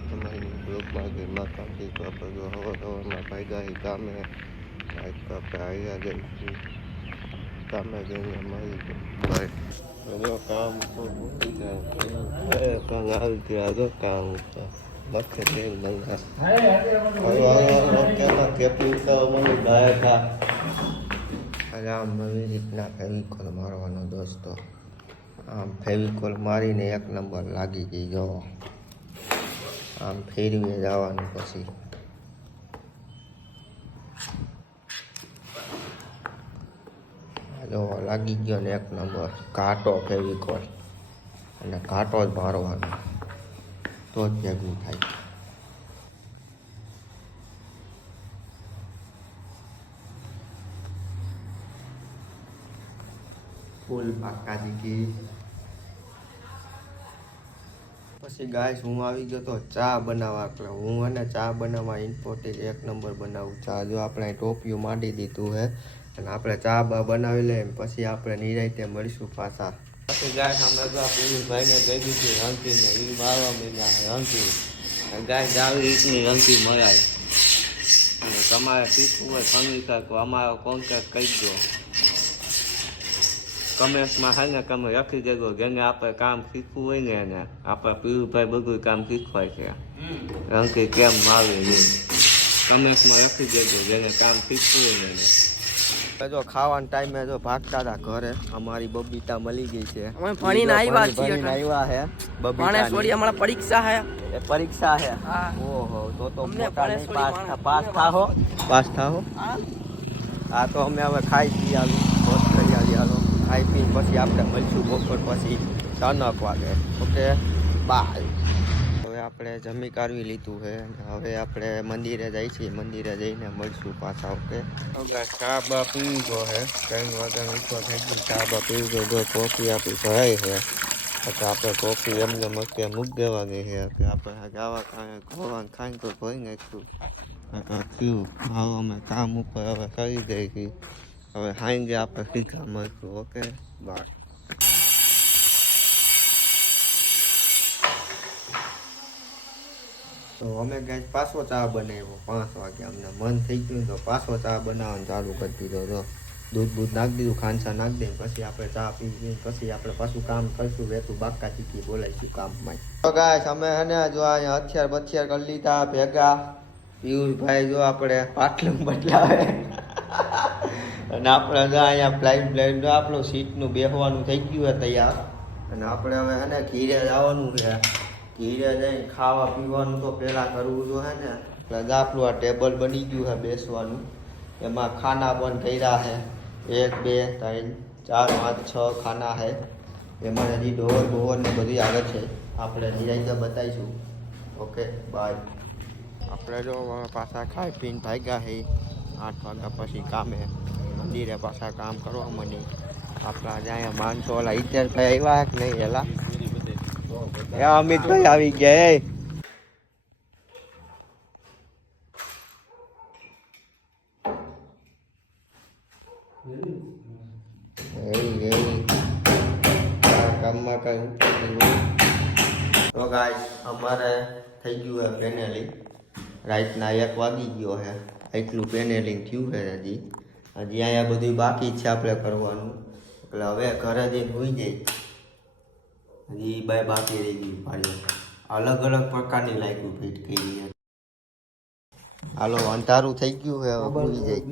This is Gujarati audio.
તમારી બ્લોકમાં ઘરમાં કામથી તો આપણે જો હવામાં ફાયદા કામે આપણે આવ્યા જઈશું કામે જઈને મળી ભાઈ જો કામ તો ભૂલી જાય કામ મખે તેલ મંગા કેટલું તો મને ગયા હતા આમ નવી રીતના ફેવિકોલ મારવાનો દોસ્તો આમ ફેવિકોલ મારીને એક નંબર લાગી ગઈ જો આમ ફેરવી જવાનું પછી જો લાગી ગયો ને એક નંબર કાંટો ફેવિકોલ અને કાંટો જ મારવાનો તો જ ભેગું થાય ફૂલ પાકા દીકી પછી ગાઈસ હું આવી ગયો તો ચા બનાવવા એટલે હું અને ચા બનાવવા ઇમ્પોર્ટેડ એક નંબર બનાવું ચા જો આપણે ટોપિયું માંડી દીધું હે અને આપણે ચા બનાવી લઈએ પછી આપણે નિરાંતે મળીશું પાછા પછી ગાઈસ અમે તો પિયુષભાઈને કહી દીધી રંગીને એ મારવા માંડ્યા રંગી ગાઈસ આવી રીતની રંગી મળાય અને તમારે શીખવું હોય સંગીત અમારો કોન્ટેક્ટ કરી દો કમેન્ટમાં હે ને તમે લખી દેજો જેને આપણે કામ શીખવું હોય ને એને આપણે પીયુભાઈ બધું કામ શીખવાય છે રંગી કેમ મારે કમેન્ટમાં લખી દેજો જેને કામ શીખવું હોય ને એને જો ખાવાના ટાઈમે જો ભાગતા હતા ઘરે અમારી બબીતા મળી ગઈ છે અમે ભણીને આવ્યા છીએ આવ્યા હે બબીતા છોડી અમારા પરીક્ષા હે પરીક્ષા હે ઓહો તો મોટા નહીં પાસ થાહો હા તો અમે હવે ખાઈ પી આવી બસ કરી આવી હાલો ખાઈ પી પછી આપણે મળીશું બપોર પછી 3 વાગે ઓકે બાય હવે આપણે જમી કાઢવી લીધું છે હવે આપણે મંદિરે જઈએ છીએ મંદિરે જઈને મળીશું પાછા ઓકે ચા બા પીવી ગયો છે 3 વાગ્યાનો ઊંચો થઈ ગયો ચા બા પીવી ગયો જો કોફી આપી ભરાઈ છે એટલે આપણે કોફી એમને મસ્તે મૂકી દેવાની છે કે આપણે ગાવા ખાઈને તો ભરી નાખીશું થયું હવે અમે કામ ઉપર હવે કરી દઈ ગઈ હવે સાંજે આપણે સીધા મળશું ઓકે બાય તો અમે ગાઈસ પાછો ચા બનાવ્યો 5 વાગે અમને મન થઈ ગયું તો પાછો ચા બનાવવાનું ચાલુ કરી દીધો તો દૂધ નાખી દીધું ખાંચા નાખી દઈને પછી આપણે ચા પી પછી આપણે પાછું કામ કરશું વેતું બાકા ચીકી બોલાવીશું કામમાં તો ગાઈસ અમે હે જો અહીંયા હથિયાર કરી લીધા ભેગા પિયુષભાઈ જો આપણે પાટલું બદલાવે અને આપણે જો અહીંયા બ્લાઇન્ડ આપણું સીટનું બેસવાનું થઈ ગયું છે તૈયાર અને આપણે હવે હે ને ઘીરે જવાનું છે ઘીરે જઈને ખાવા પીવાનું તો પહેલાં કરવું જો હે ને એટલે આપણું આ ટેબલ બની ગયું છે બેસવાનું એમાં ખાના પણ કર્યા છે 1 2 3 4 5 6 ખાના છે એમાં હજી ડોર ને બધી આવે છે આપણે નિરાંતે બતાવીશું ઓકે બાય આપણે જો પાછા ખાઈ પીને ભાગ્યા છે 8 વાગ્યા પછી કામે મંદિરે પાછા કામ કરવા મળી આપણા અહીંયા માણસો ઓલા ઈતેશભાઈ આવ્યા કે નહીં એલા અમિતભાઈ આવી ગયા કામમાં કઈ તો ગાઈસ અમારે થઈ ગયું છે પેનેલિંગ રાતના 1 વાગી ગયો છે એટલું પેનેલિંગ થયું છે હજી અહીંયા બધું બાકી છે આપણે કરવાનું એટલે હવે ઘરે જઈને હોઈ જાય હજી બાકી રહી ગયું પાડી અલગ પ્રકારની લાઈટું ફિટ કરી હાલો અંધારું થઈ ગયું હવે ભૂલી જાય